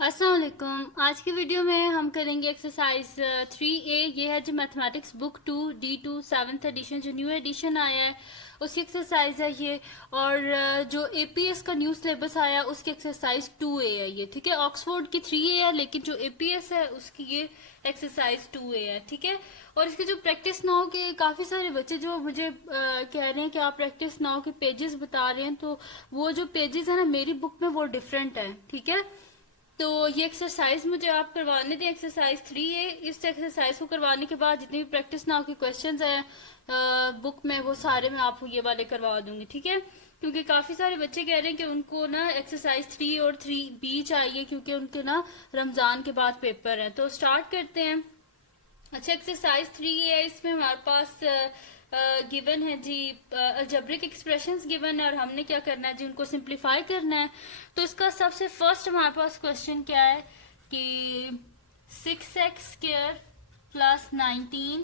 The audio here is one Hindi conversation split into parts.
अस्सलाम वालेकुम। आज की वीडियो में हम करेंगे एक्सरसाइज 3A। ये है जो mathematics book 2 D2 7th edition जो न्यू एडिशन आया है उसकी एक्सरसाइज है ये। और जो APS का न्यू सिलेबस आया उसकी एक्सरसाइज 2A है ये, ठीक है। ऑक्सफोर्ड की 3A है लेकिन जो APS है उसकी ये एक्सरसाइज 2A है, ठीक है। और इसकी जो प्रैक्टिस नाउ के काफ़ी सारे बच्चे जो मुझे कह रहे हैं कि आप प्रैक्टिस नाउ के पेजेस बता रहे हैं, तो वो जो पेजेस है ना मेरी बुक में वो डिफरेंट है, ठीक है। तो ये एक्सरसाइज मुझे आप करवाने दें, एक्सरसाइज 3A। इस एक्सरसाइज को करवाने के बाद जितनी भी प्रैक्टिस नाउ के क्वेश्चंस हैं बुक में वो सारे मैं आपको ये वाले करवा दूंगी, ठीक है। क्योंकि काफी सारे बच्चे कह रहे हैं कि उनको ना एक्सरसाइज 3 और 3B चाहिए क्योंकि उनके ना रमजान के बाद पेपर है। तो स्टार्ट करते हैं। अच्छा, एक्सरसाइज 3 है, इसमें हमारे पास गिवन है जी अलजेब्रिक एक्सप्रेशंस गिवन है और हमने क्या करना है जी उनको सिंप्लीफाई करना है। तो इसका सबसे फर्स्ट हमारे पास क्वेश्चन क्या है कि 6x² plus 19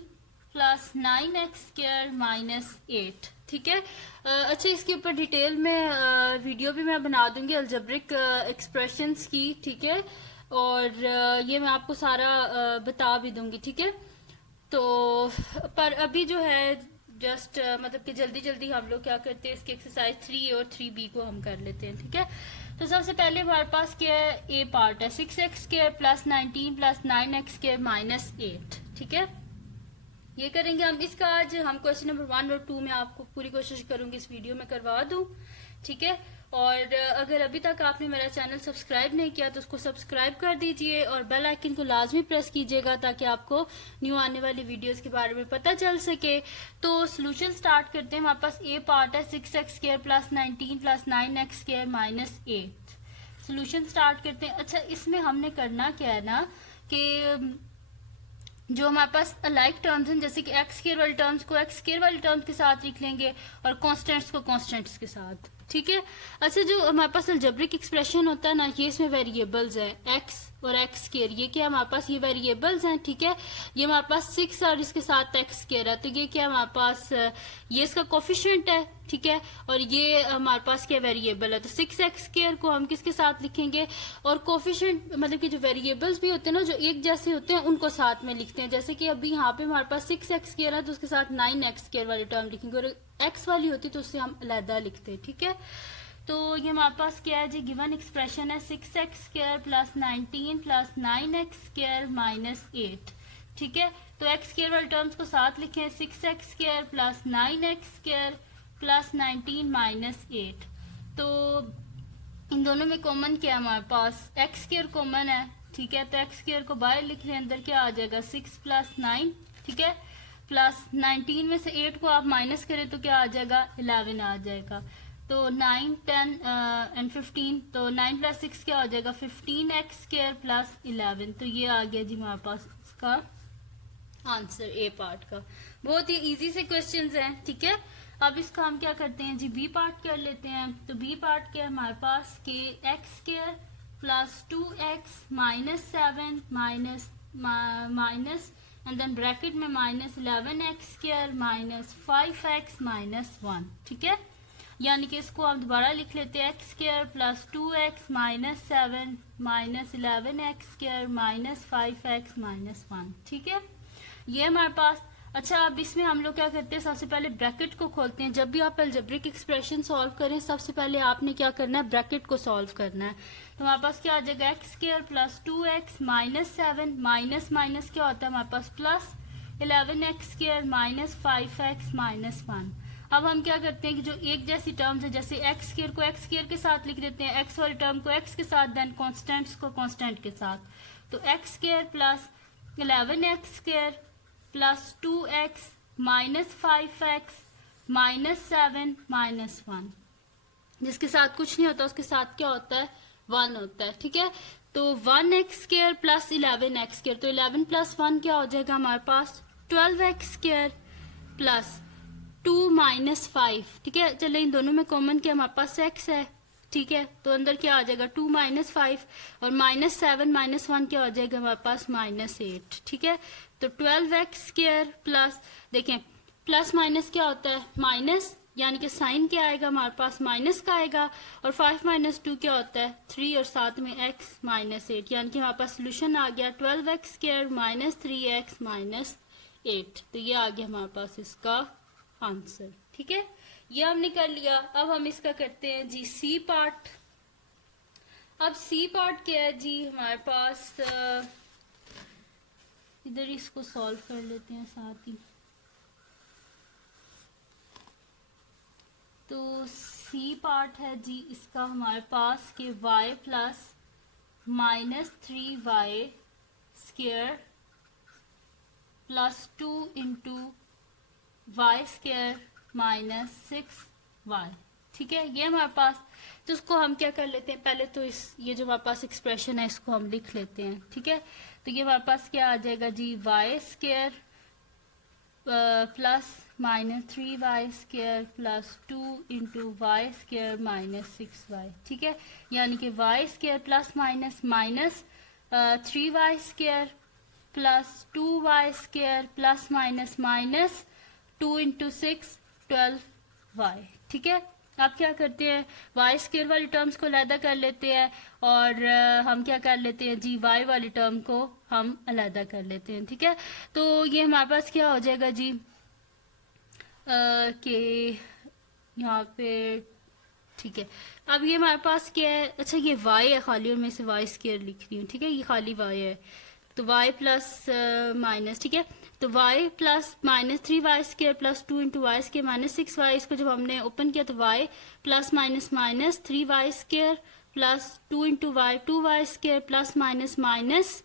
plus 9x² minus 8, ठीक है। अच्छा, इसके ऊपर डिटेल में वीडियो भी मैं बना दूंगी अलजेब्रिक एक्सप्रेशंस की, ठीक है। और ये मैं आपको सारा बता भी दूंगी, ठीक है। तो पर अभी जो है जस्ट मतलब कि जल्दी जल्दी हम लोग क्या करते हैं इसकी एक्सरसाइज 3 और 3B को हम कर लेते हैं, ठीक है। तो सबसे पहले हमारे पास क्या है, ए पार्ट है 6x² plus 19 plus 9x² minus 8, ठीक है। ये करेंगे हम। इसका आज हम क्वेश्चन नंबर 1 और 2 में आपको पूरी कोशिश करूंगी इस वीडियो में करवा दूं, ठीक है। और अगर अभी तक आपने मेरा चैनल सब्सक्राइब नहीं किया तो उसको सब्सक्राइब कर दीजिए और बेल आइकन को लाजमी प्रेस कीजिएगा ताकि आपको न्यू आने वाली वीडियोस के बारे में पता चल सके। तो सोल्यूशन स्टार्ट करते हैं। हमारे पास ए पार्ट है 6x² plus 19 plus 9x² minus 8। Solution start करते हैं। अच्छा, इसमें हमने करना क्या है ना कि जो हमारे पास अलाइक टर्म्स हैं जैसे कि x² वाले टर्म्स को x² वाले टर्म्स के साथ लिख लेंगे और कॉन्स्टेंट्स को कॉन्स्टेंट्स के साथ, ठीक है। अच्छा, जो हमारे पास अलजेब्रिक एक्सप्रेशन होता है ना ये इसमें वेरिएबल्स है x और x²। ये क्या हमारे पास ये वेरिएबल्स हैं, ठीक है। ये हमारे पास 6 और इसके साथ x² है, तो ये क्या हमारे पास ये इसका कोफिशिएंट है, ठीक है। और ये हमारे पास क्या वेरिएबल है, तो 6x² को हम किसके साथ लिखेंगे और कोफिशिएंट मतलब कि जो वेरिएबल्स भी होते हैं ना जो एक जैसे होते हैं उनको साथ में लिखते हैं। जैसे कि अभी यहाँ पे हमारे पास 6x² है तो उसके साथ 9x² वाली टर्म लिखेंगे और x वाली होती तो उससे हम अलहदा लिखते हैं, ठीक है। तो ये हमारे पास क्या है जी गिवन एक्सप्रेशन है 6x² plus 19 plus 9x² minus 8, ठीक है। तो x² वाले टर्म्स को साथ लिखें 6x² plus 9x² plus 19 minus 8। तो इन दोनों में कॉमन क्या है हमारे पास x² कॉमन है, ठीक है। तो x² को बाहर लिख लें, अंदर क्या आ जाएगा 6 प्लस 9, ठीक है। प्लस 19 में से 8 को आप माइनस करें तो क्या आ जाएगा 11 आ जाएगा। तो 9 10 एंड 15, तो 9 प्लस 6 क्या हो जाएगा 15x² प्लस 11। तो ये आ गया जी हमारे पास इसका आंसर ए पार्ट का। बहुत ही इजी से क्वेश्चंस हैं, ठीक है। अब इसका हम क्या करते हैं जी बी पार्ट कर लेते हैं। तो बी पार्ट क्या है हमारे पास के x² plus 2x minus 7 minus and then bracket में minus 11x² minus 5x minus 1, ठीक है। यानी कि इसको हम दोबारा लिख लेते हैं x² plus 2x minus 7 minus 11x² minus 5x minus 1, ठीक है। ये हमारे पास। अच्छा, अब इसमें हम लोग क्या करते हैं सबसे पहले ब्रैकेट को खोलते हैं। जब भी आप अलजेब्रिक एक्सप्रेशन सॉल्व करें सबसे पहले आपने क्या करना है ब्रैकेट को सॉल्व करना है। तो हमारे पास क्या आ जाएगा x² plus 2x minus 7 minus minus क्या होता है हमारे पास plus 11x² minus 5x minus 1। अब हम क्या करते हैं कि जो एक जैसी टर्म्स है जैसे x² को x² के साथ लिख देते हैं, x वाली टर्म को x के साथ, देन कॉन्स्टेंट्स को कॉन्स्टेंट के साथ। तो x² plus 11x² plus 2x minus 5x minus 7 minus 1, जिसके साथ कुछ नहीं होता उसके साथ क्या होता है 1 होता है, ठीक है। तो 1x² प्लस 11x², तो 11 प्लस 1 क्या हो जाएगा हमारे पास 12x² प्लस 2 माइनस 5, ठीक है। चलो इन दोनों में कॉमन क्या हमारे पास x है, ठीक है। तो अंदर क्या आ जाएगा 2 माइनस 5 और माइनस 7 माइनस 1 क्या हो जाएगा हमारे पास माइनस 8, ठीक है। तो 12x² प्लस देखें प्लस माइनस क्या होता है माइनस यानी कि साइन क्या आएगा हमारे पास माइनस का आएगा, और 5 माइनस 2 क्या होता है 3, और साथ में x माइनस 8, यानी कि हमारे पास सोल्यूशन आ गया 12x square minus 3x minus 8। तो ये आ गया हमारे पास इसका आंसर। ठीक है, ये हमने कर लिया। अब हम इसका करते हैं जी सी पार्ट। अब सी पार्ट क्या है जी हमारे पास, इधर इसको सॉल्व कर लेते हैं साथ ही। तो सी पार्ट है जी इसका हमारे पास कि y plus minus 3y square plus 2 into y square minus 6y। ठीक है, ये हमारे पास, तो उसको हम क्या कर लेते हैं, पहले तो ये जो हमारे पास एक्सप्रेशन है इसको हम लिख लेते हैं। ठीक है, तो ये हमारे पास क्या आ जाएगा जी y square plus minus 3y square plus 2 into y square minus 6y। ठीक है, यानी कि y square plus minus minus 3y square plus 2y square plus minus minus 2 into 6 12y। ठीक है, आप क्या करते हैं y स्क्वायर वाली टर्म्स को अलहदा कर लेते हैं, और हम क्या कर लेते हैं जी y वाली टर्म को हम अलहदा कर लेते हैं। ठीक है, तो ये हमारे पास क्या हो जाएगा जी कि यहाँ पे, ठीक है, अब ये हमारे पास क्या है, अच्छा ये y है खाली, और मैं इसे y स्क्वायर लिख रही हूँ। ठीक है, ये खाली y है, तो y प्लस माइनस, ठीक है, तो y plus minus 3y square plus 2 into y square minus 6y, इसको जब हमने ओपन किया तो y plus minus minus 3y square plus 2 into y 2y square plus minus minus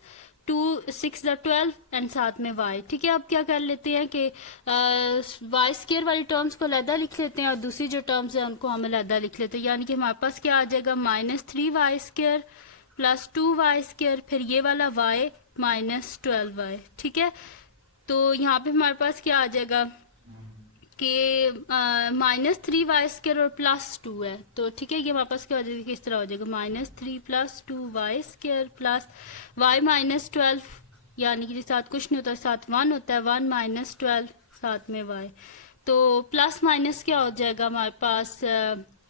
2 6 12 and साथ में y। ठीक है, अब क्या कर लेते हैं कि y स्क्वायर वाली टर्म्स को अलहदा लिख लेते हैं, और दूसरी जो टर्म्स है उनको हम अलहदा लिख लेते हैं, यानी कि हमारे पास क्या आ जाएगा minus 3y square plus 2y square, फिर ये वाला y माइनस 12y। ठीक है, तो यहाँ पे हमारे पास क्या आ जाएगा कि माइनस 3y स्क्वायर और प्लस 2 है, तो ठीक है, ये हमारे पास क्या हो जाएगा, किस तरह हो जाएगा minus 3 plus 2y square plus y minus 12, यानी कि साथ कुछ नहीं होता, साथ 1 होता है, 1 माइनस 12 साथ में y। तो प्लस माइनस क्या हो जाएगा हमारे पास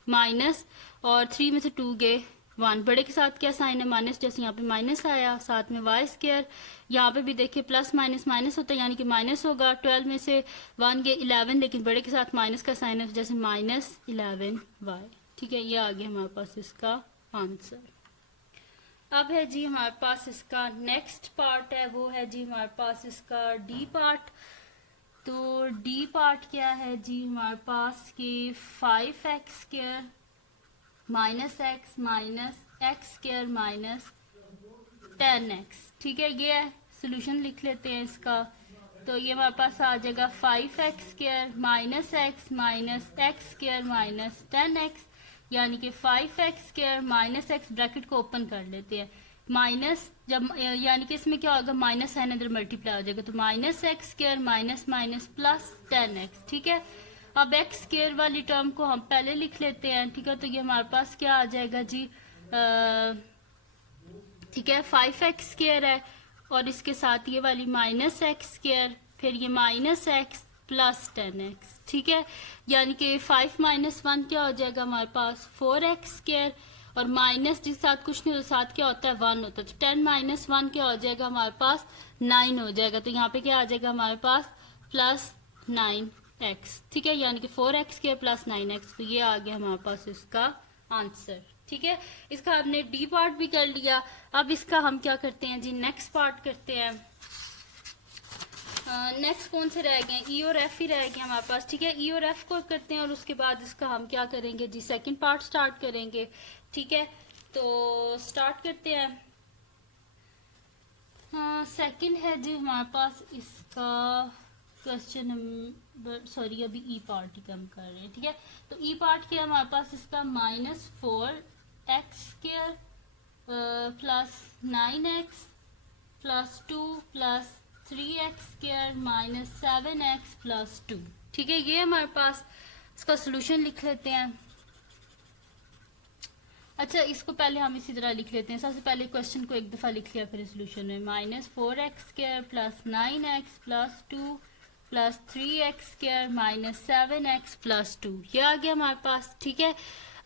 माइनस, और 3 में से 2 गए 1, बड़े के साथ क्या साइन है माइनस, जैसे यहाँ पे माइनस आया, साथ में वाई स्क्वायर, यहाँ पे भी देखिए प्लस माइनस माइनस होता है, यानी कि माइनस होगा, 12 में से 1 गए 11, लेकिन बड़े के साथ माइनस का साइन है, जैसे माइनस 11y। ठीक है, ये आ गया हमारे पास इसका आंसर। अब है जी हमारे पास इसका नेक्स्ट पार्ट है, वो है जी हमारे पास इसका डी पार्ट। तो डी पार्ट क्या है जी हमारे पास कि 5x square minus x minus x square minus 10x। ठीक है, ये सोल्यूशन लिख लेते हैं इसका। तो ये हमारे पास आ जाएगा 5x square minus x minus x square minus 10x, यानी कि 5x square minus x, bracket को ओपन कर लेते हैं, माइनस जब यानी कि इसमें क्या होगा माइनस साइन इधर मल्टीप्लाई हो जाएगा, तो minus x square minus minus plus 10x। ठीक है, अब एक्स स्क्वायर वाली टर्म को हम पहले लिख लेते हैं। ठीक है, तो ये हमारे पास क्या आ जाएगा जी ठीक है 5x स्क्वायर है, और इसके साथ ये वाली माइनस एक्स स्क्वायर, फिर ये माइनस एक्स प्लस 10x। ठीक है, यानी कि 5 माइनस 1 क्या हो जाएगा हमारे पास 4x स्क्वायर, और माइनस जिस साथ कुछ नहीं होता साथ क्या होता है 1 होता है, तो 10 माइनस 1 क्या हो जाएगा हमारे पास 9 हो जाएगा, तो यहाँ पे क्या आ जाएगा हमारे पास प्लस 9x। ठीक है, यानी कि 4x के प्लस 9x, तो ये आ गया हमारे पास इसका आंसर। ठीक है, इसका हमने डी पार्ट भी कर लिया। अब इसका हम क्या करते हैं जी नेक्स्ट पार्ट करते हैं। नेक्स्ट कौन से रह गए, ई और एफ ही रह गए हमारे पास। ठीक है, ई और एफ को करते हैं, और उसके बाद इसका हम क्या करेंगे जी सेकंड पार्ट स्टार्ट करेंगे। ठीक है, तो स्टार्ट करते हैं। सेकंड है जी हमारे पास इसका क्वेश्चन नंबर, सॉरी अभी ई पार्ट ही कम कर रहे हैं। ठीक है, तो ई पार्ट क्या है हमारे पास इसका minus 4x square plus 9x plus 2 plus 3x square minus 7x plus 2। ठीक है, ये हमारे पास इसका सोल्यूशन लिख लेते हैं। अच्छा, इसको पहले हम इसी तरह लिख लेते हैं। सबसे पहले क्वेश्चन को एक दफा लिख लिया, फिर सोल्यूशन में minus 4x square plus 9x plus 2 plus 3x square minus 7x plus 2, ये आ गया हमारे पास। ठीक है,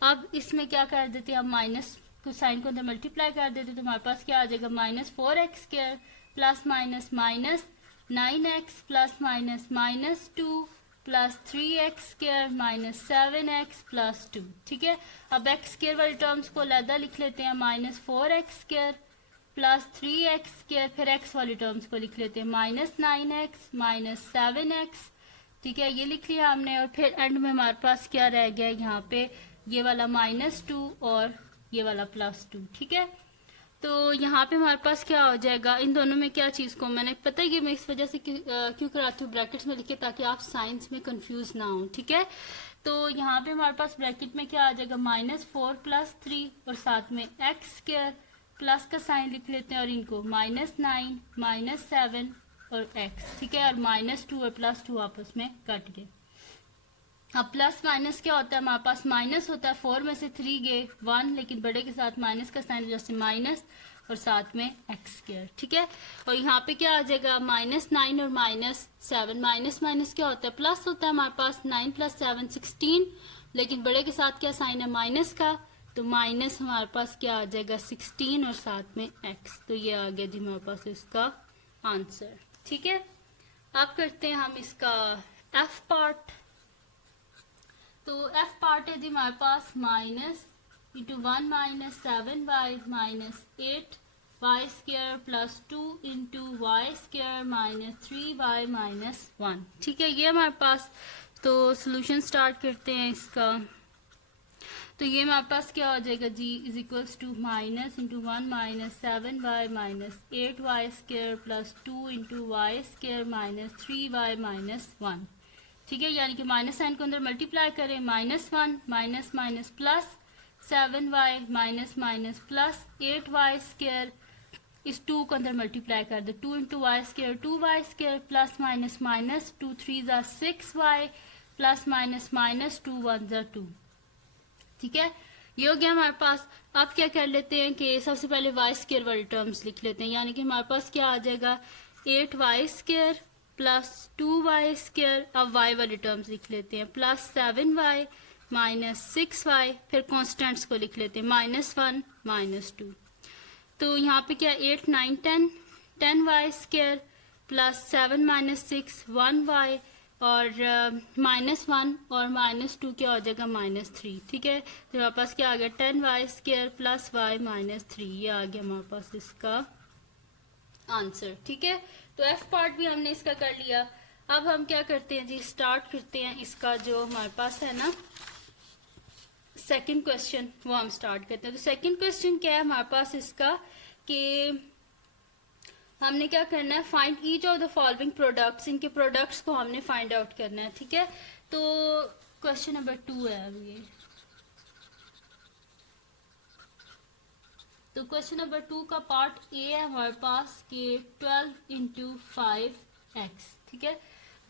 अब इसमें क्या कर देते हैं, अब माइनस को साइन को अंदर मल्टीप्लाई कर देते तो हमारे पास क्या आ जाएगा, minus 4x square plus minus minus 9x plus minus minus 2 plus 3x square minus 7x plus 2। ठीक है, अब x स्क्वायर वाली टर्म्स को अलग लिख लेते हैं, minus 4x square plus 3x square, फिर x वाली टर्म्स को लिख लेते हैं माइनस 9x माइनस 7x। ठीक है, ये लिख लिया हमने, और फिर एंड में हमारे पास क्या रह गया, यहाँ पे ये वाला माइनस 2 और ये वाला प्लस 2। ठीक है, तो यहाँ पे हमारे पास क्या हो जाएगा, इन दोनों में क्या चीज़ को, मैंने पता है कि मैं इस वजह से क्यों कराती हूँ ब्रैकेट्स में लिखे, ताकि आप साइंस में कंफ्यूज ना हो। ठीक है, तो यहाँ पे हमारे पास ब्रैकेट में क्या आ जाएगा, माइनस 4 प्लस 3 और साथ में एक्स स्क्वायर, प्लस का साइन लिख लेते हैं और इनको माइनस 9 माइनस 7 और एक्स। ठीक है, और माइनस 2 और प्लस 2 आपस में कट गए। अब प्लस माइनस क्या होता है, हमारे पास माइनस होता है, 4 में से 3 गए 1, लेकिन बड़े के साथ माइनस का साइन जैसे माइनस और साथ में एक्स स्क्वायर। ठीक है, और यहाँ पे क्या आ जाएगा, माइनस 9 और माइनस 7, माइनस माइनस क्या होता है, प्लस होता है हमारे पास, 9 प्लस 7 16, लेकिन बड़े के साथ क्या साइन है, माइनस का, तो माइनस हमारे पास क्या आ जाएगा 16 और साथ में एक्स। तो ये आ गया जी हमारे पास इसका आंसर। ठीक है, अब करते हैं हम इसका एफ पार्ट। तो एफ पार्ट है जी हमारे पास minus into 1 minus 7y minus 8y square plus 2 into y square minus 3y minus 1। ठीक है, ये हमारे पास, तो सोल्यूशन स्टार्ट करते हैं इसका। तो ये हमारे पास क्या हो जाएगा जी, is equals to minus into 1 minus 7y minus 8y square plus 2 into y square minus 3y minus 1। ठीक है, यानी कि माइनस साइन को अंदर मल्टीप्लाई करें, minus 1 minus minus plus 7y minus minus plus 8y square, इस 2 को अंदर मल्टीप्लाई कर दे, 2 into y square 2y square plus minus minus 2 3 ज़ा 6y प्लस माइनस माइनस 2 1 ज़ा 2। ठीक है, ये हो गया हमारे पास। अब क्या कर लेते हैं कि सबसे पहले वाई स्क्वायर वाली टर्म्स लिख लेते हैं, यानी कि हमारे पास क्या आ जाएगा, 8y square plus 2y square, अब y वाली टर्म्स लिख लेते हैं, प्लस 7y माइनस 6y, फिर कॉन्स्टेंट्स को लिख लेते हैं, माइनस 1 माइनस 2। तो यहाँ पे क्या 8 9 10 10y square plus 7 minus 6 1y और माइनस 1 और माइनस 2 क्या हो जाएगा, माइनस 3। ठीक है, तो हमारे पास क्या आ गया, 10y square plus y minus 3, ये आ गया हमारे पास इसका आंसर। ठीक है, तो एफ पार्ट भी हमने इसका कर लिया। अब हम क्या करते हैं जी, स्टार्ट करते हैं इसका जो हमारे पास है ना सेकंड क्वेश्चन, वो हम स्टार्ट करते हैं। तो सेकंड क्वेश्चन क्या है हमारे पास इसका, कि हमने क्या करना है, find each of the following products, इनके प्रोडक्ट्स को हमने फाइंड आउट करना है। ठीक है, तो क्वेश्चन नंबर 2 है अब ये। तो क्वेश्चन नंबर 2 का पार्ट ए है हमारे पास कि 12 इंटू 5x। ठीक है,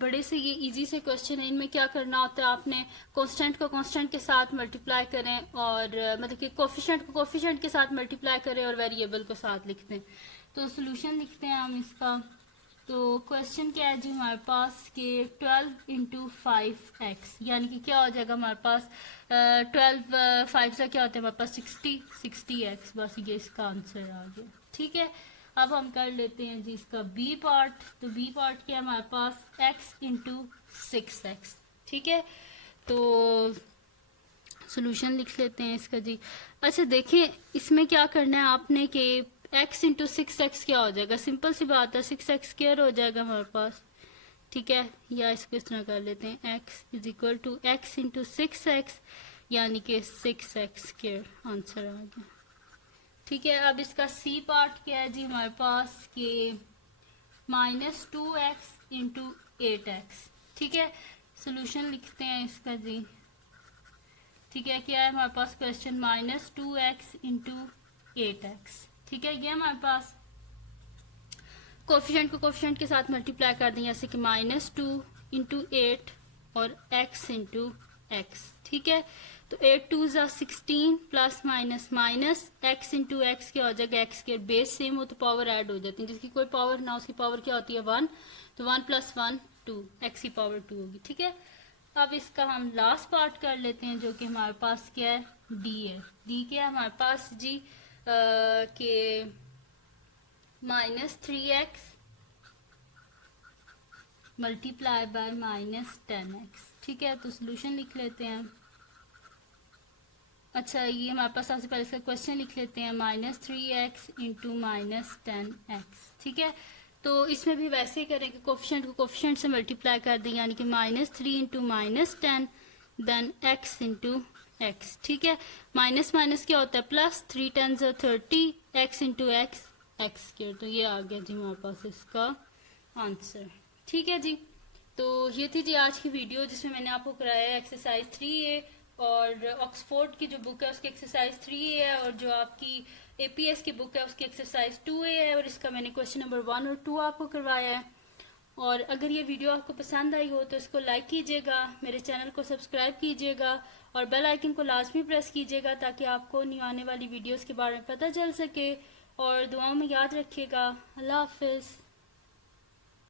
बड़े से ये इजी से क्वेश्चन है। इनमें क्या करना होता है, आपने कांस्टेंट को कांस्टेंट के साथ मल्टीप्लाई करें, और मतलब कि कोफिशिएंट को कोफिशिएंट के साथ मल्टीप्लाई करें और वेरिएबल को साथ लिखते हैं। तो सोल्यूशन लिखते हैं हम इसका। तो क्वेश्चन क्या है जी हमारे पास कि 12 इंटू 5x, यानी कि क्या हो जाएगा हमारे पास 12 5 से क्या होता है हमारे पास 60x, बस ये इसका आंसर आ गया। ठीक है, अब हम कर लेते हैं जी इसका बी पार्ट। तो बी पार्ट क्या है हमारे पास, x इंटू 6x। ठीक है, तो सोल्यूशन लिख लेते हैं इसका जी। अच्छा देखें, इसमें क्या करना है आपने कि x इंटू 6x क्या हो जाएगा, सिंपल सी बात है, 6x स्क्वायर हो जाएगा हमारे पास। ठीक है, या इसको इस तरह कर लेते हैं, x is equal to x into 6x, यानी कि 6x स्क्वायर, आंसर आ गया। ठीक है, अब इसका सी पार्ट क्या है जी हमारे पास कि माइनस 2x इंटू 8x। ठीक है, सोल्यूशन लिखते हैं इसका जी। ठीक है, क्या है हमारे पास question, minus 2x into 8x। ठीक है, ये हमारे पास कोफिशिएंट को कोफिशिएंट के साथ मल्टीप्लाई कर दें, जैसे कि माइनस 2 इंटू 8 और x इंटू एक्स। ठीक है, तो 8 टू ज़ा 16 plus minus minus x into x क्या हो जाएगा, एक्स के बेस सेम हो तो पावर ऐड हो जाती है, जिसकी कोई पावर ना उसकी पावर क्या होती है 1, तो 1 प्लस 1 2, एक्स की पावर 2 होगी। ठीक है, अब इसका हम लास्ट पार्ट कर लेते हैं जो कि हमारे पास क्या है, डी है। डी क्या है हमारे पास जी के -3x मल्टीप्लाई बाय -10x। ठीक है, तो सोल्यूशन लिख लेते हैं। अच्छा, ये हमारे पास सबसे पहले इसका क्वेश्चन लिख लेते हैं, -3x इंटू -10x। ठीक है, तो इसमें भी वैसे ही करेंगे, कोफिशिएंट को कोफिशिएंट से मल्टीप्लाई कर दें, यानी कि -3 into -10 then x into x. ठीक है, माइनस माइनस क्या होता है plus, 3 10 30, x into x x square. तो ये आ गया जी हमारे पास इसका आंसर। ठीक है जी, तो ये थी जी आज की वीडियो जिसमें मैंने आपको कराया एक्सरसाइज 3A, और ऑक्सफोर्ड की जो बुक है उसकी एक्सरसाइज 3A है, और जो आपकी APS की बुक है उसकी एक्सरसाइज 2A है, और इसका मैंने क्वेश्चन नंबर 1 और 2 आपको करवाया है। और अगर ये वीडियो आपको पसंद आई हो तो इसको लाइक कीजिएगा, मेरे चैनल को सब्सक्राइब कीजिएगा और बेल आइकन को लाजमी प्रेस कीजिएगा ताकि आपको न्यू आने वाली वीडियोस के बारे में पता चल सके। और दुआओं में याद रखिएगा। अल्लाह हाफिज़।